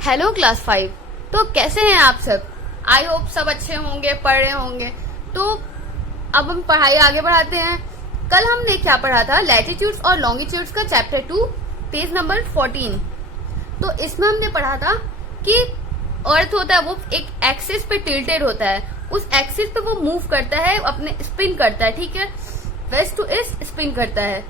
Hello class 5। तो कैसे हैं आप सब? आई होप सब अच्छे होंगे, पढ़ रहे होंगे। तो अब हम पढ़ाई आगे बढ़ाते हैं। कल हमने क्या पढ़ा था? लैटिट्यूड्स और लॉन्गिट्यूड्स का चैप्टर 2 पेज नंबर 14। तो इसमें हमने पढ़ा था कि अर्थ होता है वो एक एक्सिस पे टिल्टेड होता है, उस एक्सिस पे वो मूव करता है, अपने स्पिन करता है, ठीक है, वेस्ट टू ईस्ट स्पिन करता है।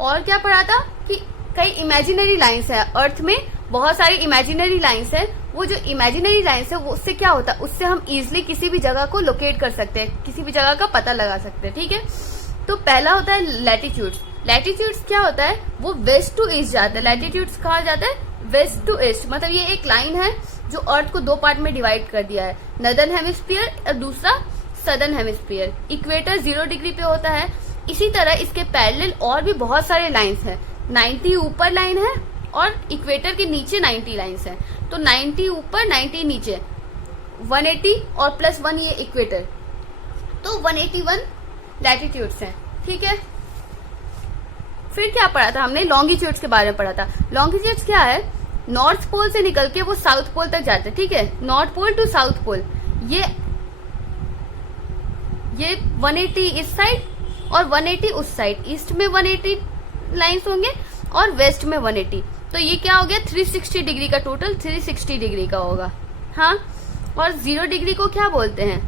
और क्या पढ़ा था कि कई इमेजिनरी लाइंस है अर्थ में, बहुत सारी इमेजिनरी लाइंस है। वो जो इमेजिनरी लाइंस है वो उससे क्या होता है, उससे हम इजिली किसी भी जगह को लोकेट कर सकते हैं, किसी भी जगह का पता लगा सकते हैं, ठीक है। तो पहला होता है लैटिट्यूड्स। लैटिट्यूड्स क्या होता है, वो वेस्ट टू ईस्ट जाता है। लैटिट्यूड्स कहा जाता है वेस्ट टू ईस्ट, मतलब ये एक लाइन है जो अर्थ को दो पार्ट में डिवाइड कर दिया है, नॉर्दर्न हेमिस्फीयर और दूसरा सदर्न हेमिस्फीयर। इक्वेटर 0 डिग्री पे होता है। इसी तरह इसके पैरेलल और भी बहुत सारे लाइंस हैं। 90 ऊपर लाइन है और इक्वेटर के नीचे 90 लाइंस हैं। तो 90 ऊपर 90 नीचे, 180 और +1 ये इक्वेटर, तो 181 लैटिट्यूड्स हैं, ठीक है। फिर क्या पढ़ा था हमने? लॉन्गिट्यूड्स के बारे में पढ़ा था। लॉन्गिट्यूड्स क्या है? नॉर्थ पोल से निकल के वो साउथ पोल तक जाते हैं, ठीक है, north pole to south pole. ये 180 इस साइड और 180 उस साइड। ईस्ट में 180 लाइंस होंगे और वेस्ट में 180। तो ये क्या हो गया? 360 डिग्री का, टोटल 360 डिग्री का होगा, हाँ। और 0 डिग्री को क्या बोलते हैं?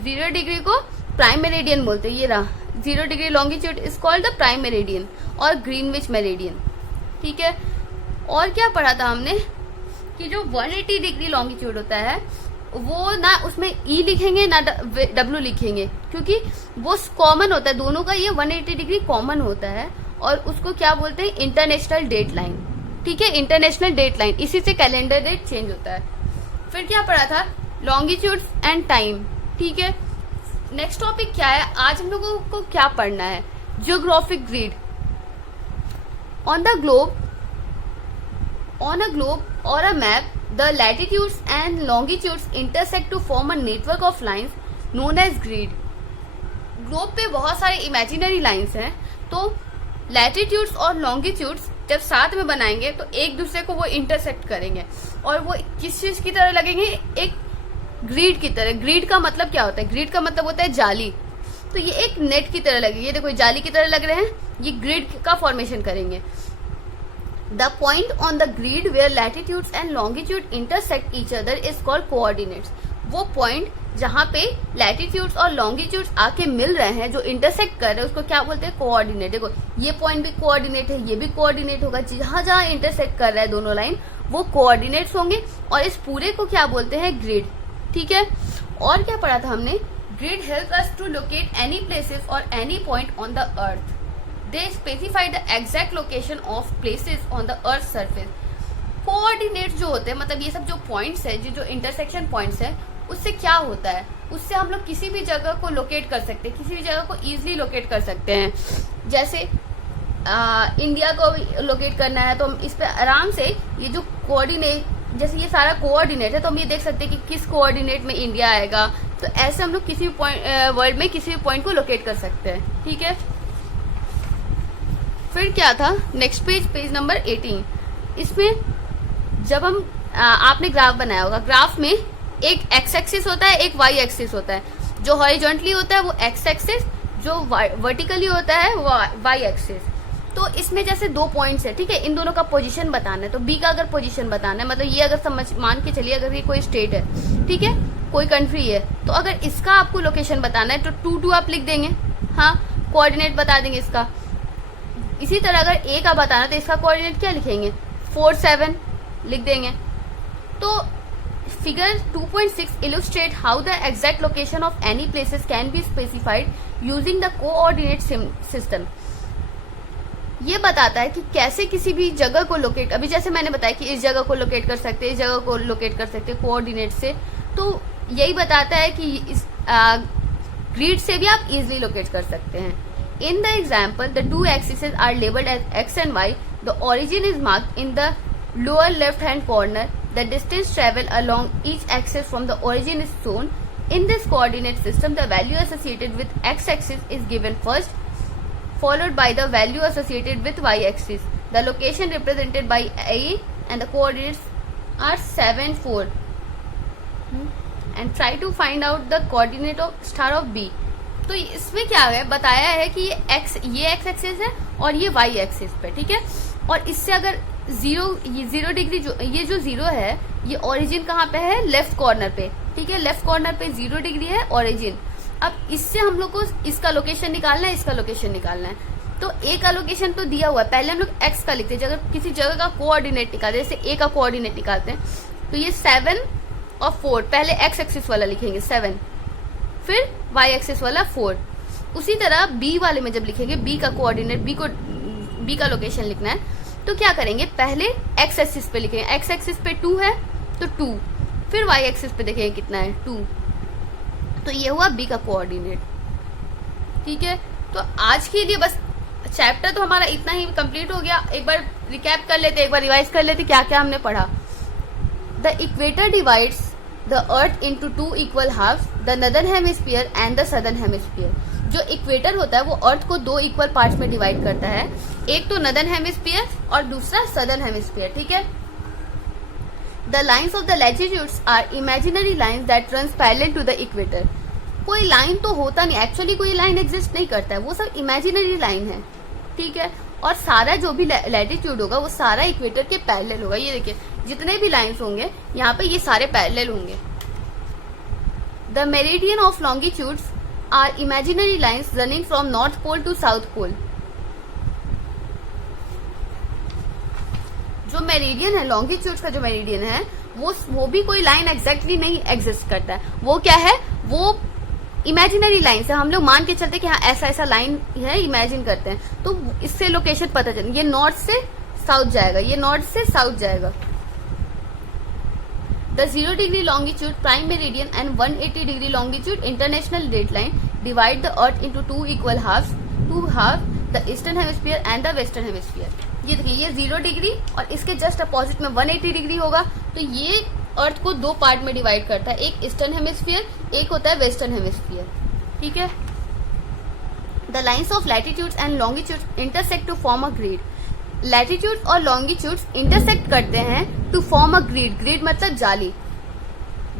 0 डिग्री को प्राइम मेरिडियन बोलते हैं। ये रहा 0 degree longitude is called the prime meridian और ग्रीनविच मेरिडियन, ठीक है। और क्या पढ़ा था हमने कि जो 180 डिग्री लॉन्गिट्यूड होता है वो ना उसमें ई लिखेंगे ना डब्ल्यू लिखेंगे, क्योंकि वो कॉमन होता है दोनों का। ये 180 डिग्री कॉमन होता है और उसको क्या बोलते हैं? इंटरनेशनल डेट लाइन, ठीक है, इंटरनेशनल डेट लाइन। इसी से कैलेंडर डेट चेंज होता है। फिर क्या पढ़ा था? लॉन्गिट्यूड्स एंड टाइम, ठीक है। नेक्स्ट टॉपिक क्या है? आज हम लोगों को क्या पढ़ना है? Geographic grid. On a globe or a map, the latitudes and longitudes intersect to form a network of lines known as grid. Globe पे बहुत सारे इमेजिनरी लाइंस हैं, तो लैटिट्यूड्स और लॉन्गिट्यूड्स जब साथ में बनाएंगे तो एक दूसरे को वो इंटरसेक्ट करेंगे और वो किस चीज की तरह लगेंगे? एक ग्रिड की तरह। ग्रिड का मतलब क्या होता है? ग्रिड का मतलब होता है जाली। तो ये एक नेट की तरह लगेगी, ये देखो जाली की तरह लग रहे हैं, ये ग्रिड का फॉर्मेशन करेंगे। The point on the grid where latitudes and longitude intersect each other is called coordinates. वो पॉइंट जहाँ पे लैटिट्यूड्स और लॉन्गिट्यूड्स आके मिल रहे हैं, जो इंटरसेक्ट कर रहे हैं, उसको क्या बोलते हैं? कोऑर्डिनेट। देखो ये पॉइंट भी कोऑर्डिनेट है, ये भी कोऑर्डिनेट होगा। जहाँ जहाँ इंटरसेक्ट कर रहा है दोनों लाइन वो कोऑर्डिनेट्स होंगे और इस पूरे को क्या बोलते हैं? ग्रिड, ठीक है। और क्या पढ़ा था हमने? Grid help us to locate any places और any point on the earth. They specify the exact location of places on the Earth's surface. Coordinate जो होते हैं, मतलब ये सब जो पॉइंट्स है, जो इंटरसेक्शन पॉइंट्स है, उससे क्या होता है? उससे हम लोग किसी भी जगह को लोकेट कर सकते हैं, किसी भी जगह को इजीली लोकेट कर सकते हैं। जैसे इंडिया को लोकेट करना है तो हम इस पे आराम से ये जो कोऑर्डिनेट, जैसे ये सारा कोऑर्डिनेट है, तो हम ये देख सकते हैं कि किस कोऑर्डिनेट में इंडिया आएगा। तो ऐसे हम लोग किसी भी पॉइंट वर्ल्ड में किसी भी पॉइंट को लोकेट कर सकते हैं, ठीक है। फिर क्या था? Next page number 18। इसमें जब हम आपने ग्राफ बनाया होगा, ग्राफ में एक एक्स एक्सिस होता है, एक वाई एक्सिस होता है। जो हॉरिजॉन्टली होता है वो एक्स एक्सिस, जो वर्टिकली होता है वो वाई एक्सिस। तो इसमें जैसे दो पॉइंट्स है, ठीक है, इन दोनों का पोजीशन बताना है। तो बी का अगर पोजीशन बताना है, मतलब ये अगर मान के चलिए अगर ये कोई स्टेट है, ठीक है, कोई कंट्री है, तो अगर इसका आपको लोकेशन बताना है तो 2 आप लिख देंगे, हाँ, कोऑर्डिनेट बता देंगे इसका। इसी तरह अगर ए का बताना तो इसका कोऑर्डिनेट क्या लिखेंगे? 4-7 लिख देंगे। तो figure 2.6 illustrate how the exact location of any places can be specified using the coordinate system. ये बताता है कि कैसे किसी भी जगह को लोकेट, अभी जैसे मैंने बताया कि इस जगह को लोकेट कर सकते हैं, इस जगह को लोकेट कर सकते हैं कोऑर्डिनेट से। तो यही बताता है कि इस ग्रिड से भी आप इजिली लोकेट कर सकते हैं। In the example, the two axes are labeled as x and y. The origin is marked in the lower left-hand corner. The distance traveled along each axis from the origin is shown. In this coordinate system, the value associated with x-axis is given first, followed by the value associated with y-axis. The location represented by A and the coordinates are 7 4 and try to find out the coordinate of star of B। तो इसमें क्या है बताया है कि ये x axis है और ये y एक्सिस पे, ठीक है। और इससे अगर जीरो डिग्री ये जो जीरो है ये ओरिजिन कहाँ पे है, लेफ्ट कॉर्नर पे, ठीक है। लेफ्ट कॉर्नर पे 0 डिग्री है ओरिजिन। अब इससे हम लोग को इसका लोकेशन निकालना है, इसका लोकेशन निकालना है। तो ए का लोकेशन तो दिया हुआ है, पहले हम लोग एक्स का लिखते हैं। अगर किसी जगह का कोऑर्डिनेट निकालते हैं, जैसे ए का कोऑर्डिनेट निकालते हैं, तो ये 7 और 4, पहले एक्स एक्सिस वाला लिखेंगे 7, फिर वाई एक्सिस वाला 4। उसी तरह बी वाले में जब लिखेंगे बी का कोऑर्डिनेट, बी का लोकेशन लिखना है, तो क्या करेंगे, पहले एक्स एक्सिस पे लिखेंगे। एक्स एक्सिस पे 2 है तो 2, फिर वाई एक्सिस पे देखेंगे कितना है 2, तो ये हुआ बी का कोऑर्डिनेट, ठीक है। तो आज के लिए बस चैप्टर तो हमारा इतना ही कंप्लीट हो गया। एक बार रिकैप कर लेते, एक बार रिवाइज कर लेते क्या क्या हमने पढ़ा। The equator divides the earth into 2 equal halves, the northern hemisphere and the southern hemisphere. जो इक्वेटर होता है वो अर्थ को 2 इक्वल पार्ट्स में डिवाइड करता है, एक तो नॉर्दर्न हेमिस्फीयर और दूसरा सदर्न हेमिस्फीयर, ठीक है। The lines of the latitudes are imaginary lines that runs parallel to the equator. कोई लाइन तो होता नहीं, एक्चुअली कोई लाइन एग्जिस्ट नहीं करता है, वो सब इमेजिनरी लाइन है, ठीक है। और सारा जो भी लैटिट्यूड होगा वो सारा इक्वेटर के पैरेलल होगा। ये देखिए जितने भी लाइंस होंगे यहाँ पे ये सारे पैरेलल होंगे। The meridian of longitudes are imaginary lines running from north pole to south pole. जो मेरिडियन है, लॉन्गिट्यूड का जो मेरिडियन है वो भी कोई लाइन एग्जैक्टली नहीं एग्जिस्ट करता है। वो क्या है, वो इमेजिनरी लाइन से हम लोग मान के चलते कि हाँ ऐसा ऐसा लाइन है, इमेजिन करते हैं, तो इससे लोकेशन पता चल। ये नॉर्थ से साउथ जाएगा, ये नॉर्थ से साउथ जाएगा। The 0 degree longitude prime meridian and 180 degree longitude international date line divide the earth into 2 equal half, the eastern hemisphere and the western hemisphere. ये देखिए ये 0 डिग्री और इसके जस्ट अपोजिट में 180 डिग्री होगा, तो ये अर्थ को 2 पार्ट में डिवाइड करता है, एक ईस्टर्न हेमिस्फीयर, एक होता है वेस्टर्न हेमिस्फीयर, ठीक है। The lines of latitudes and longitudes intersect to form a grid. Latitude और लॉन्गिट्यूड्स इंटरसेक्ट करते हैं to form a grid. Grid मतलब जाली।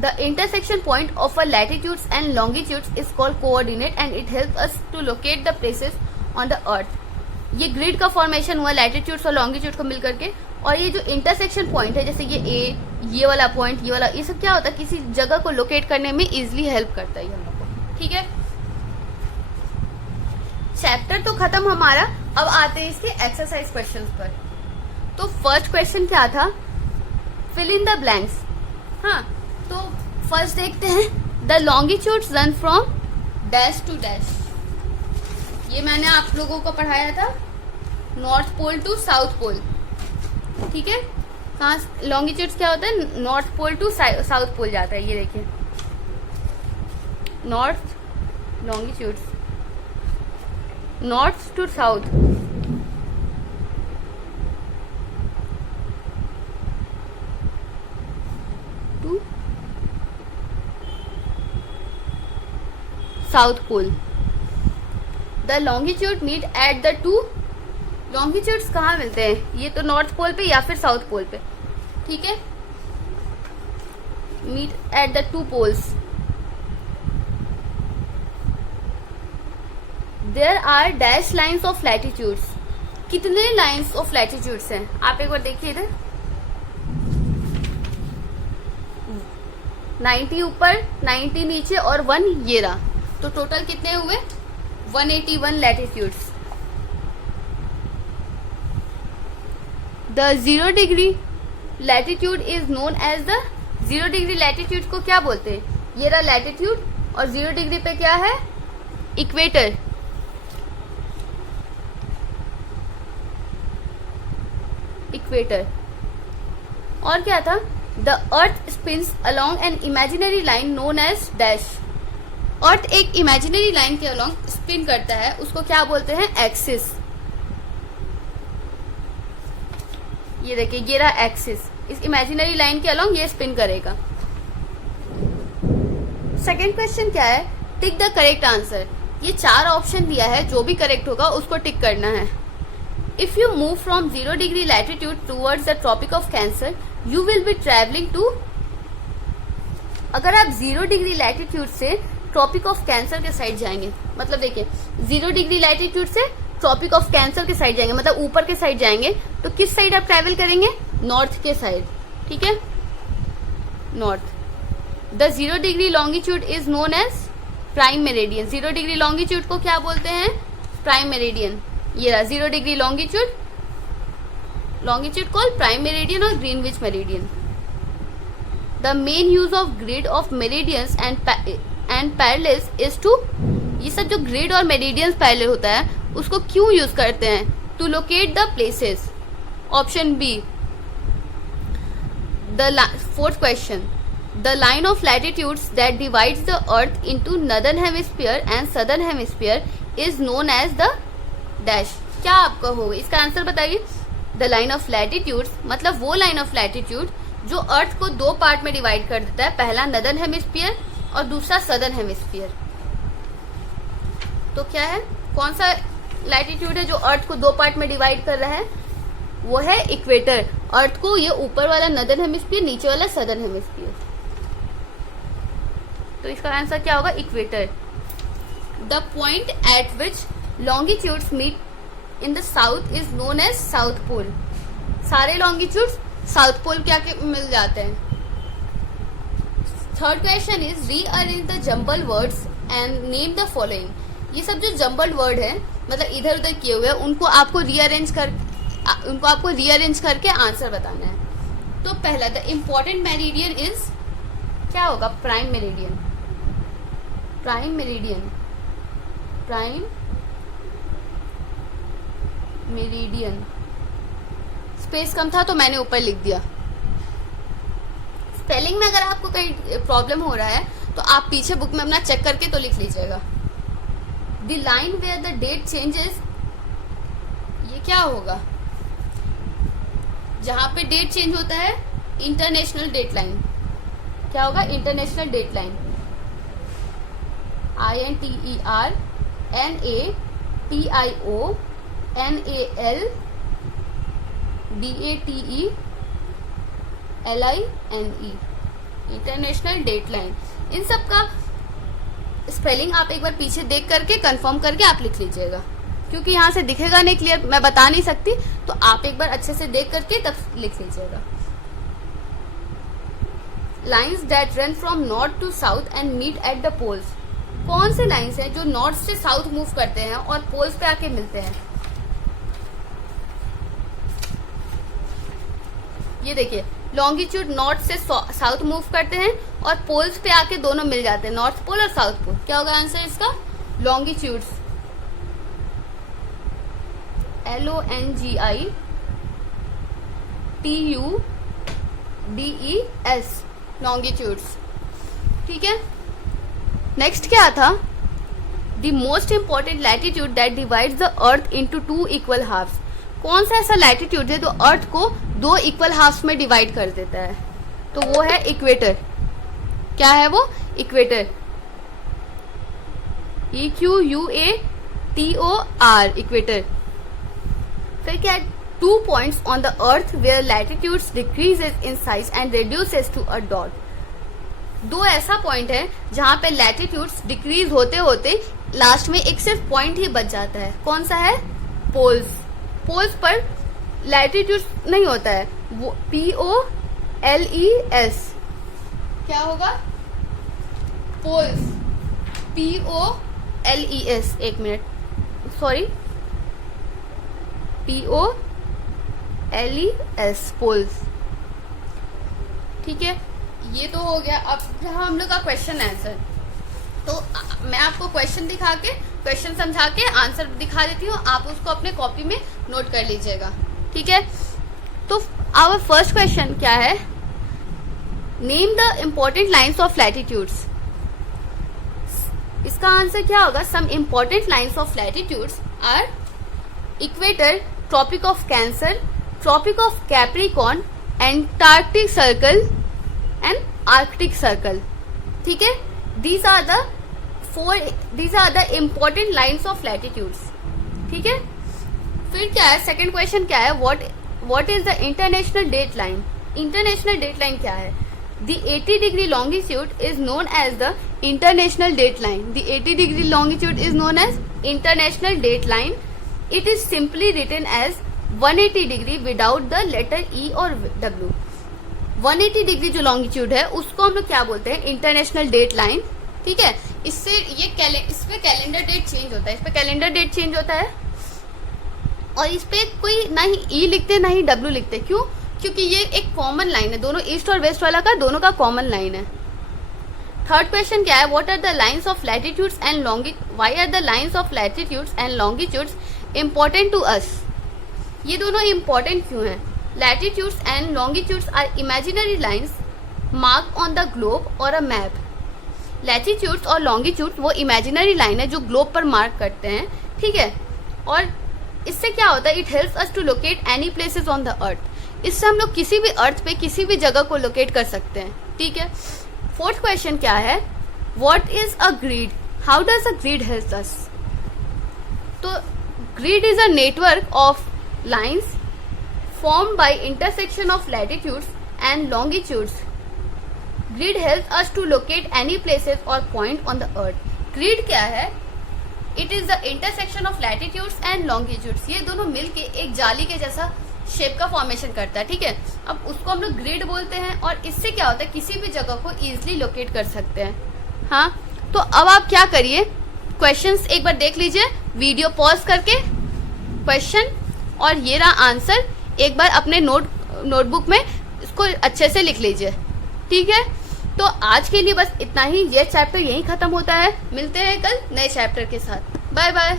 The intersection point of a latitudes and longitudes is called coordinate and it helps us to locate the places on the earth. ये grid का formation हुआ latitudes और longitude को मिलकर के। और ये जो इंटरसेक्शन पॉइंट है, जैसे ये ए, ये वाला पॉइंट, ये वाला, ये सब क्या होता है, किसी जगह को लोकेट करने में इजिली हेल्प करता है ये हम लोग को, ठीक है। चैप्टर तो खत्म हमारा, अब आते हैं इसके एक्सरसाइज क्वेश्चंस पर। तो फर्स्ट क्वेश्चन क्या था, फिल इन द ब्लैंक्स। हाँ, तो फर्स्ट देखते हैं, the longitudes run from dash to dash. ये मैंने आप लोगों को पढ़ाया था, north pole to south pole, ठीक है। कहाँ लॉन्गिट्यूड्स क्या होता है, north pole to south pole जाता है। ये देखिए north longitudes, north to south, to south pole. The longitude meet at the 2 longitudes कहाँ मिलते हैं, ये तो नॉर्थ पोल पे या फिर साउथ पोल पे, ठीक है। Meet at the 2 poles. There are dash lines of latitudes. कितने लाइन्स ऑफ लैटिट्यूड्स हैं, आप एक बार देखिए इधर, 90 ऊपर, 90 नीचे और 1 ये रहा, तो टोटल कितने हुए, 181 latitudes. The 0 degree latitude is known as the 0 degree latitude को क्या बोलते हैं, ये रहा लैटिट्यूड, और 0 डिग्री पे क्या है, इक्वेटर। इक्वेटर। और क्या था, the earth spins along an imaginary line known as dash. Earth एक इमेजिनरी लाइन के अलोंग स्पिन करता है, उसको क्या बोलते हैं, एक्सिस। ये देखिए ये रहा एक्सिस, इस इमेजिनरी लाइन के अलोंग ये स्पिन करेगा। सेकेंड क्वेश्चन क्या है, टिक द करेक्ट आंसर। ये 4 ऑप्शन दिया है, जो भी करेक्ट होगा उसको टिक करना है। If you move from 0 degree latitude towards the Tropic of Cancer, you will be traveling to, अगर आप 0 डिग्री लैटिट्यूड से ट्रॉपिक ऑफ कैंसर के साइड जाएंगे, मतलब देखिए 0 डिग्री लैटिट्यूड से ट्रॉपिक ऑफ कैंसर के साइड जाएंगे, मतलब ऊपर के साइड जाएंगे, तो किस साइड आप ट्रैवल करेंगे? नॉर्थ के साइड, ठीक है, north. The 0 degree longitude is known as prime meridian. 0 degree longitude को क्या बोलते हैं? Prime meridian. ये रहा 0 degree longitude called prime meridian और Greenwich meridian. The main use of grid of meridians and parallels is to, ये सब जो ग्रिड और मेरिडियंस पैरेलल होता है उसको क्यों यूज करते हैं? To locate the places. Option B. Fourth question, the line of latitudes that divides the earth into northern hemisphere and southern hemisphere is known as the dash. क्या आपका होगा इसका आंसर बताइए? द लाइन ऑफ लैटिट्यूड्स मतलब वो line of latitude जो अर्थ को दो पार्ट में डिवाइड कर देता है, पहला नॉर्दर्न हेमिस्फीयर और दूसरा सदर्न हेमिस्फीयर। तो क्या है, कौन सा लैटिट्यूड है जो अर्थ को दो पार्ट में डिवाइड कर रहा है? वो है इक्वेटर। अर्थ को ये ऊपर वाला नॉर्दर्न हेमिस्फीयर, नीचे वाला सदर्न हेमिस्फीयर। तो इसका आंसर क्या होगा? Equator. The point at which longitudes meet in the south is known as south pole. सारे लॉन्गिट्यूड्स साउथ पोल के आके मिल जाते हैं। Third question is rearrange the jumble words and name the following. ये सब जो जम्बल्ड वर्ड है, मतलब इधर उधर किए हुए, उनको आपको रीअरेंज करके आंसर बताना है। तो पहला, द इम्पोर्टेंट मेरिडियन इज, क्या होगा? Prime meridian. Prime meridian, prime meridian. Space कम था तो मैंने ऊपर लिख दिया। स्पेलिंग में अगर आपको कहीं प्रॉब्लम हो रहा है तो आप पीछे बुक में अपना चेक करके तो लिख लीजिएगा। The line where the date changes, ये क्या होगा? जहां पे डेट चेंज होता है, इंटरनेशनल डेट लाइन। क्या होगा? International date line. INTERNATIONALDATELINE, international date line. इन सब का स्पेलिंग आप एक बार पीछे देख करके कंफर्म करके आप लिख लीजिएगा, क्योंकि यहाँ से दिखेगा नहीं क्लियर, मैं बता नहीं सकती, तो आप एक बार अच्छे से देख करके तब लिख लीजिएगा। Lines that run from north to south and meet at the poles. कौन से लाइन्स हैं जो नॉर्थ से साउथ मूव करते हैं और पोल्स पे आके मिलते हैं? ये देखिए, लॉन्गिट्यूड नॉर्थ से साउथ मूव करते हैं और पोल्स पे आके दोनों मिल जाते हैं, नॉर्थ पोल और साउथ पोल। क्या होगा आंसर इसका? Longitudes, LONGITUDES, longitudes. ठीक है, नेक्स्ट क्या था? The most important latitude that divides the earth into two equal halves. कौन सा ऐसा लैटिट्यूड है जो अर्थ को दो इक्वल हाफ्स में डिवाइड कर देता है? तो वो है इक्वेटर। क्या है वो? इक्वेटर। EQUATOR, equator. फिर क्या? 2 points on the earth where latitudes decreases in size and reduces to a dot। दो ऐसा पॉइंट है जहां पे लैटिट्यूड्स डिक्रीज होते होते लास्ट में एक सिर्फ पॉइंट ही बच जाता है। कौन सा है? पोल्स। पोल्स पर लैटिट्यूड नहीं होता है, वो POLES। क्या होगा? Poles, POLES। एक मिनट, सॉरी, POLES, पोल्स। ठीक है, ये तो हो गया। अब रहा हम लोग का क्वेश्चन आंसर। तो मैं आपको क्वेश्चन दिखा के, क्वेश्चन समझा के आंसर दिखा देती हूँ, आप उसको अपने कॉपी में नोट कर लीजिएगा। ठीक है, तो आवर फर्स्ट क्वेश्चन क्या है? Name the important lines of latitudes. इसका आंसर क्या होगा? Some important lines of latitudes are equator, tropic of cancer, tropic of capricorn, antarctic circle and arctic circle. ठीक है, these are the important lines of latitudes। ठीक है, फिर क्या है, सेकंड क्वेश्चन क्या है, what is the international date line. International date line क्या है? The 80 degree longitude is known as the international date line. The 80 degree longitude is known as international date line. It is simply written as 180 degree without the letter E or W. 180 degree जो longitude है उसको हम लोग क्या बोलते हैं? International date line. ठीक है, इससे ये इस पे कैलेंडर डेट चेंज होता है, इस पे कैलेंडर डेट चेंज होता है और इस पे कोई ना ही ई लिखते ना ही डब्ल्यू लिखते। क्यों? क्योंकि ये एक कॉमन लाइन है, दोनों ईस्ट और वेस्ट वाला का दोनों का कॉमन लाइन है। थर्ड क्वेश्चन क्या है, what are the lines of latitudes and why are the lines of latitudes and longitudes important to us. ये दोनों इम्पोर्टेंट क्यों हैं? Latitudes and longitudes are imaginary lines mark on the globe और a map. Latitudes और longitudes वो imaginary line है जो globe पर मार्क करते हैं। ठीक है, और इससे क्या होता है, it helps us to locate any places on the earth. इससे हम लोग किसी भी अर्थ पे किसी भी जगह को लोकेट कर सकते हैं। ठीक है, फोर्थ क्वेश्चन क्या है, what is a grid, how does a grid help us. तो grid is a network of lines formed by intersection of latitudes and longitudes. Grid helps us to locate any places or point on the earth. Grid क्या है? It is the intersection of latitudes and longitudes. ये दोनों मिलके एक जाली के जैसा shape का फॉर्मेशन करता है। ठीक है, अब उसको हम लोग ग्रिड बोलते हैं और इससे क्या होता है, किसी भी जगह को इजिली लोकेट कर सकते हैं। हाँ, तो अब आप क्या करिए, क्वेश्चंस एक बार देख लीजिए, वीडियो पॉज करके क्वेश्चन और ये रहा आंसर, एक बार अपने नोटबुक में इसको अच्छे से लिख लीजिए। ठीक है, तो आज के लिए बस इतना ही। ये चैप्टर यहीं खत्म होता है, मिलते हैं कल नए चैप्टर के साथ। Bye bye.